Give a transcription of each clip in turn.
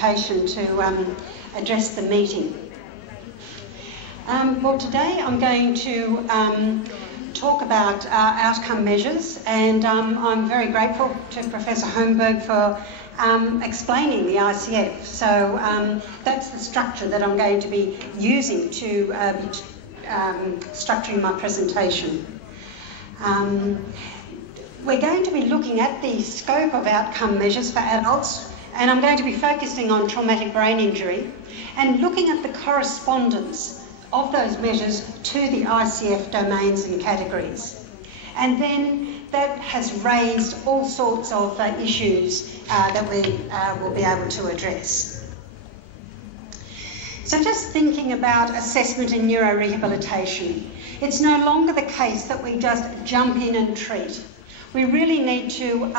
invitation to address the meeting. Well, today I'm going to talk about outcome measures, and I'm very grateful to Professor Holmberg for explaining the ICF. So that's the structure that I'm going to be using to structuring my presentation. We're going to be looking at the scope of outcome measures for adults, and I'm going to be focusing on traumatic brain injury and looking at the correspondence of those measures to the ICF domains and categories. And then that has raised all sorts of issues that we will be able to address. So just thinking about assessment and neurorehabilitation, it's no longer the case that we just jump in and treat. We really need to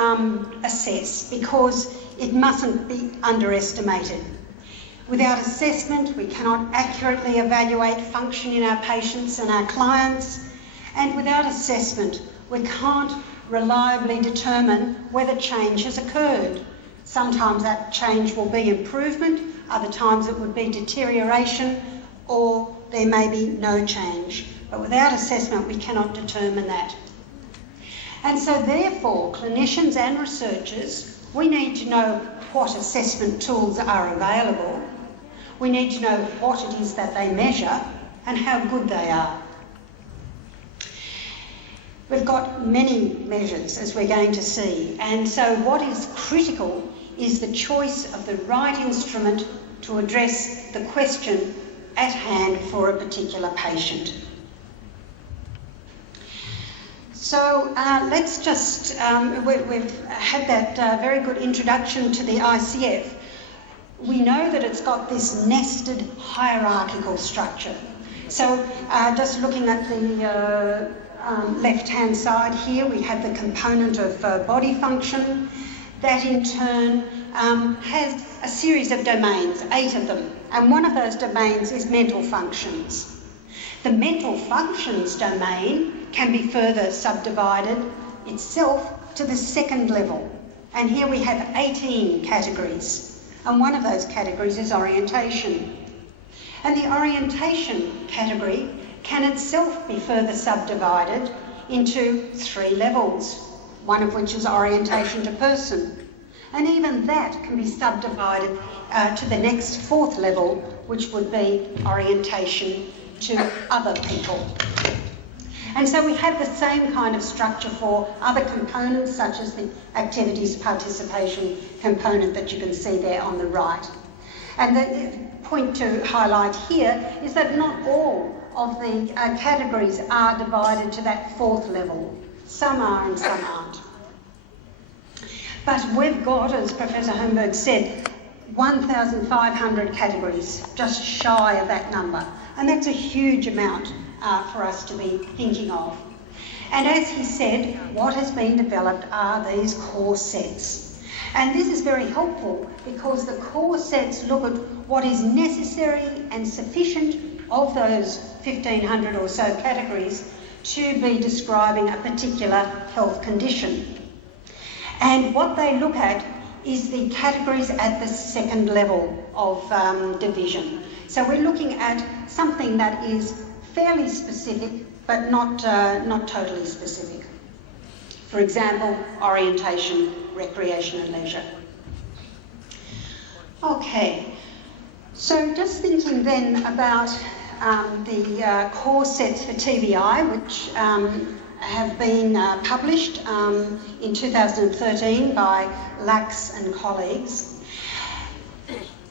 assess, because it mustn't be underestimated. Without assessment, we cannot accurately evaluate function in our patients and our clients, and without assessment, we can't reliably determine whether change has occurred. Sometimes that change will be improvement, other times it would be deterioration, or there may be no change. But without assessment, we cannot determine that. And so therefore, clinicians and researchers, we need to know what assessment tools are available. We need to know what it is that they measure and how good they are. We've got many measures, as we're going to see, and so what is critical is the choice of the right instrument to address the question at hand for a particular patient. So let's just, we've had that very good introduction to the ICF. We know that it's got this nested hierarchical structure. So just looking at the left-hand side here, we have the component of body function. That in turn has a series of domains, 8 of them, and one of those domains is mental functions. The mental functions domain can be further subdivided itself to the second level. And here we have 18 categories. And one of those categories is orientation. And the orientation category can itself be further subdivided into 3 levels, one of which is orientation to person. And even that can be subdivided to the next 4th level, which would be orientation to other people. And so we have the same kind of structure for other components, such as the activities participation component that you can see there on the right. And the point to highlight here is that not all of the categories are divided to that 4th level. Some are and some aren't. But we've got, as Professor Holmberg said, 1,500 categories, just shy of that number. And that's a huge amount for us to be thinking of. And as he said, what has been developed are these core sets. And this is very helpful because the core sets look at what is necessary and sufficient of those 1,500 or so categories to be describing a particular health condition. And what they look at is the categories at the second level of division. So we're looking at something that is fairly specific, but not totally specific. For example, orientation, recreation and leisure. Okay, so just thinking then about the core sets for TBI, which have been published in 2013 by Lax and colleagues.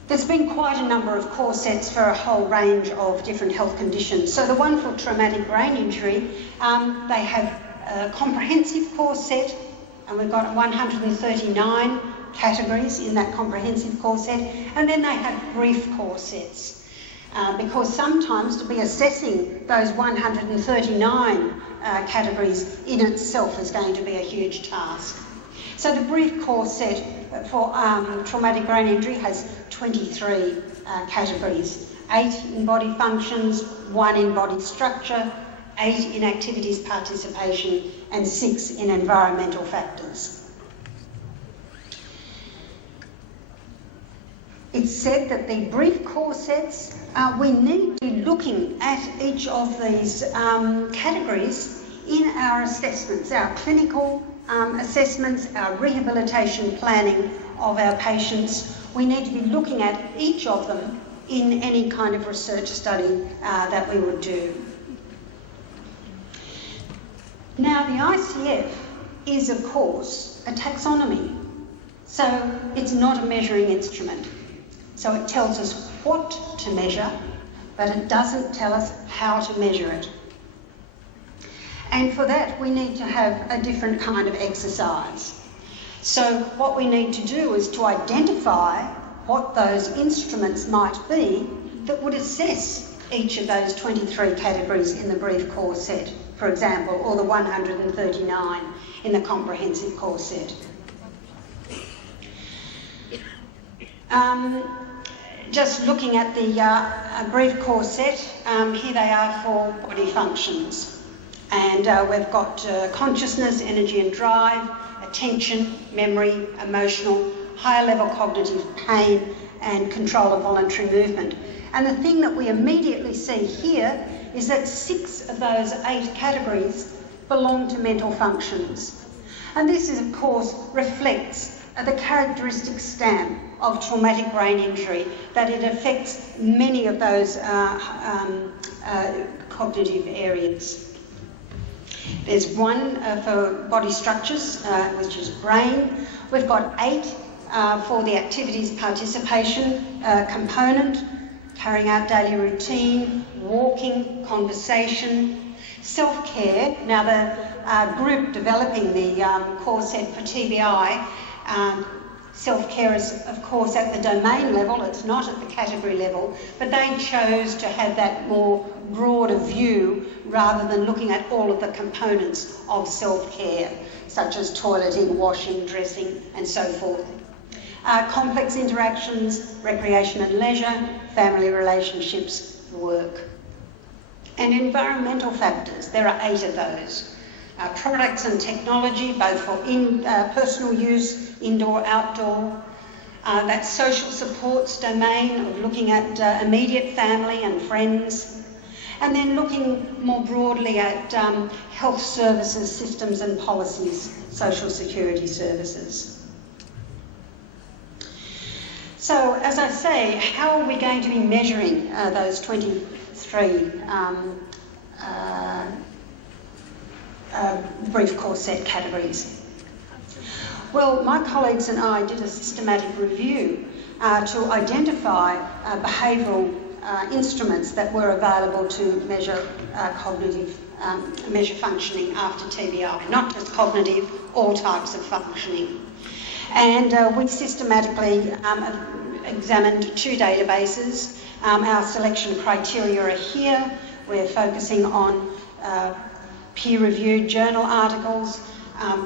There's been quite a number of core sets for a whole range of different health conditions. So the one for traumatic brain injury, they have a comprehensive core set, and we've got 139 categories in that comprehensive core set, and then they have brief core sets. Because sometimes to be assessing those 139 categories in itself is going to be a huge task. So the brief core set for traumatic brain injury has 23 categories, 8 in body functions, 1 in body structure, 8 in activities participation, and 6 in environmental factors. It's said that the brief core sets, we need to be looking at each of these categories in our assessments, our clinical assessments, our rehabilitation planning of our patients. We need to be looking at each of them in any kind of research study that we would do. Now, the ICF is, of course, a taxonomy. So it's not a measuring instrument. So it tells us what to measure, but it doesn't tell us how to measure it. And for that, we need to have a different kind of exercise. So what we need to do is to identify what those instruments might be that would assess each of those 23 categories in the brief core set, for example, or the 139 in the comprehensive core set. Just looking at the brief core set, here they are for body functions. And we've got consciousness, energy and drive, attention, memory, emotional, higher level cognitive, pain and control of voluntary movement. And the thing that we immediately see here is that 6 of those 8 categories belong to mental functions. And this is, of course, reflects the characteristic stamp of traumatic brain injury, that it affects many of those cognitive areas. There's one for body structures, which is brain. We've got 8 for the activities participation component, carrying out daily routine, walking, conversation, self-care. Now the group developing the core set for TBI, self-care is, of course, at the domain level, it's not at the category level, but they chose to have that more broader view rather than looking at all of the components of self-care, such as toileting, washing, dressing, and so forth. Complex interactions, recreation and leisure, family relationships, work. And environmental factors, there are 8 of those. Products and technology, both for personal use, indoor, outdoor. That social supports domain of looking at immediate family and friends. And then looking more broadly at health services, systems and policies, social security services. So, as I say, how are we going to be measuring those 23 brief core set categories? Well, my colleagues and I did a systematic review to identify behavioural instruments that were available to measure measure functioning after TBI, not just cognitive, all types of functioning. And we systematically examined 2 databases. Our selection criteria are here. We're focusing on peer-reviewed journal articles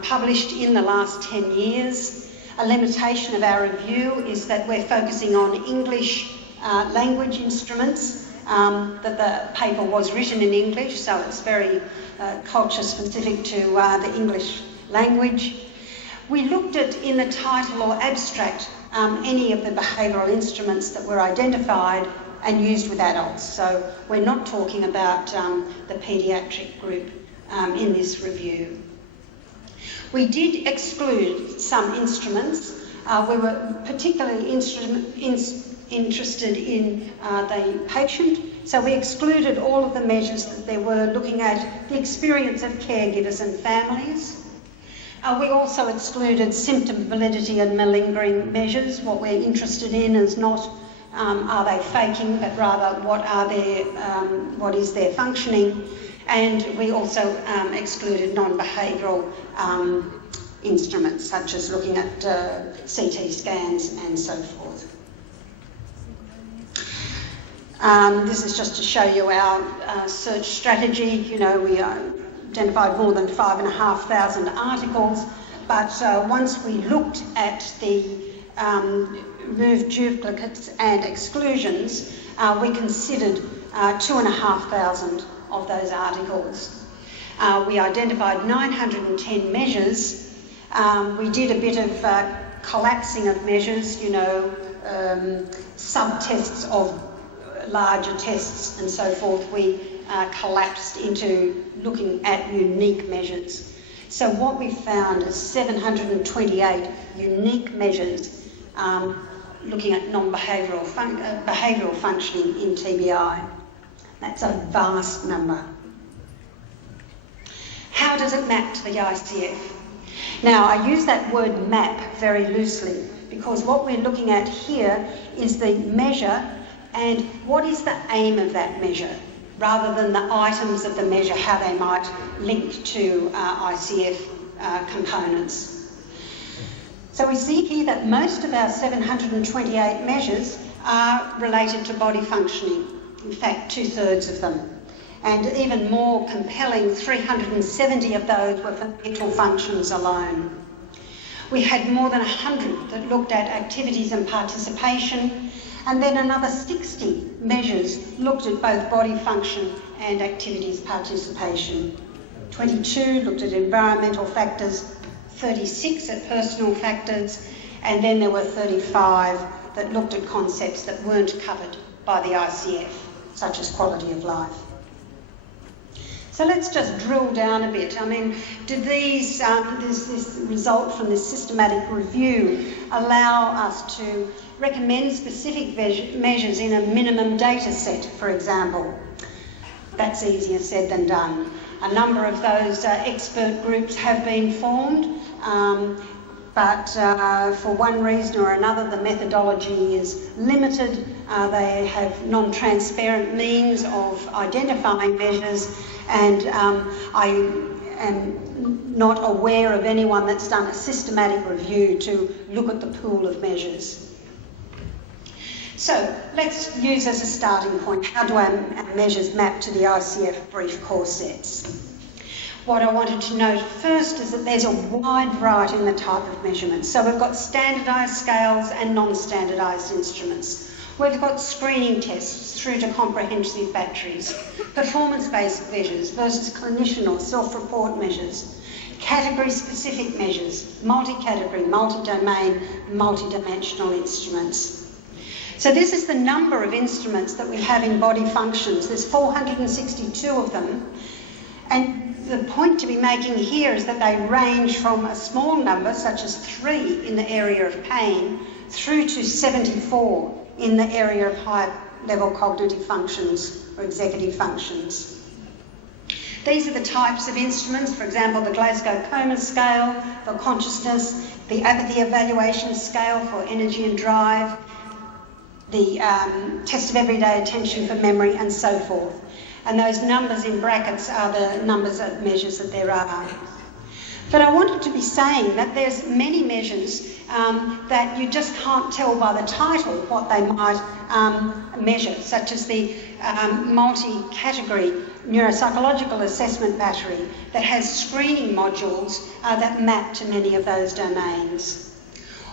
published in the last 10 years. A limitation of our review is that we're focusing on English language instruments, that the paper was written in English, so it's very culture specific to the English language. We looked at, in the title or abstract, any of the behavioural instruments that were identified and used with adults. So we're not talking about the paediatric group in this review. We did exclude some instruments. We were particularly interested in the patient, so we excluded all of the measures that they were looking at the experience of caregivers and families. We also excluded symptom validity and malingering measures. What we're interested in is not are they faking, but rather what is their functioning. And we also excluded non-behavioural instruments, such as looking at CT scans and so forth. This is just to show you our search strategy. You know, we identified more than 5,500 articles, but once we looked at the removed duplicates and exclusions, we considered 2,500 of those articles. We identified 910 measures. We did a bit of collapsing of measures, you know, sub-tests of larger tests and so forth, we collapsed into looking at unique measures. So what we found is 728 unique measures looking at non-behavioural behavioural functioning in TBI. That's a vast number. How does it map to the ICF? Now, I use that word map very loosely because what we're looking at here is the measure and what is the aim of that measure, rather than the items of the measure, how they might link to ICF components. So we see here that most of our 728 measures are related to body functioning. In fact, 2/3 of them. And even more compelling, 370 of those were for mental functions alone. We had more than 100 that looked at activities and participation, and then another 60 measures looked at both body function and activities participation. 22 looked at environmental factors, 36 at personal factors, and then there were 35 that looked at concepts that weren't covered by the ICF, such as quality of life. So let's just drill down a bit. I mean, do these, this result from this systematic review allow us to recommend specific measures in a minimum data set, for example? That's easier said than done. A number of those expert groups have been formed, but for one reason or another the methodology is limited. They have non-transparent means of identifying measures, and I am not aware of anyone that's done a systematic review to look at the pool of measures. So let's use as a starting point, how do our measures map to the ICF brief core sets? What I wanted to note first is that there's a wide variety in the type of measurements. So we've got standardised scales and non-standardised instruments. We've got screening tests through to comprehensive batteries, performance-based measures versus clinician or self-report measures, category-specific measures, multi-category, multi-domain, multi-dimensional instruments. So this is the number of instruments that we have in body functions. There's 462 of them. And the point to be making here is that they range from a small number, such as 3 in the area of pain, through to 74 in the area of high-level cognitive functions or executive functions. These are the types of instruments, for example, the Glasgow Coma Scale for consciousness, the Apathy Evaluation Scale for energy and drive, the Test of Everyday Attention for memory, and so forth. And those numbers in brackets are the numbers of measures that there are. But I wanted to be saying that there's many measures that you just can't tell by the title what they might measure, such as the multi-category neuropsychological assessment battery that has screening modules that map to many of those domains.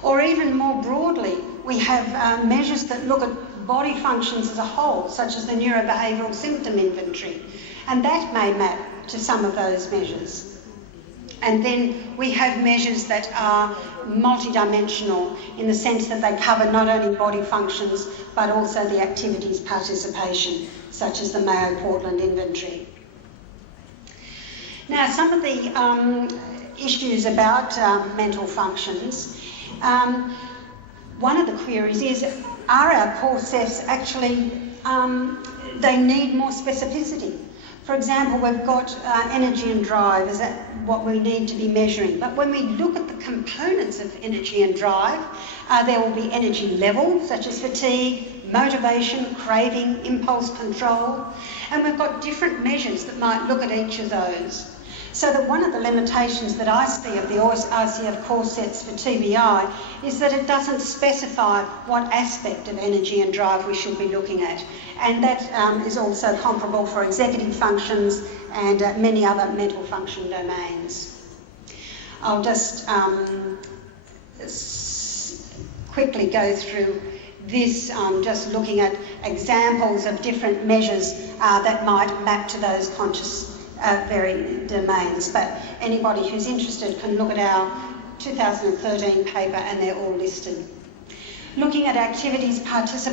Or even more broadly, we have measures that look at body functions as a whole, such as the neurobehavioural symptom inventory, and that may map to some of those measures. And then we have measures that are multidimensional in the sense that they cover not only body functions but also the activities participation, such as the Mayo Portland inventory. Now, some of the issues about mental functions, one of the queries is, are our core sets actually, they need more specificity? For example, we've got energy and drive as what we need to be measuring. But when we look at the components of energy and drive, there will be energy level, such as fatigue, motivation, craving, impulse control. And we've got different measures that might look at each of those. So that one of the limitations that I see of the ICF core sets for TBI is that it doesn't specify what aspect of energy and drive we should be looking at. And that is also comparable for executive functions and many other mental function domains. I'll just quickly go through this, just looking at examples of different measures that might map to those conscious very domains, but anybody who's interested can look at our 2013 paper and they're all listed. looking at activities participated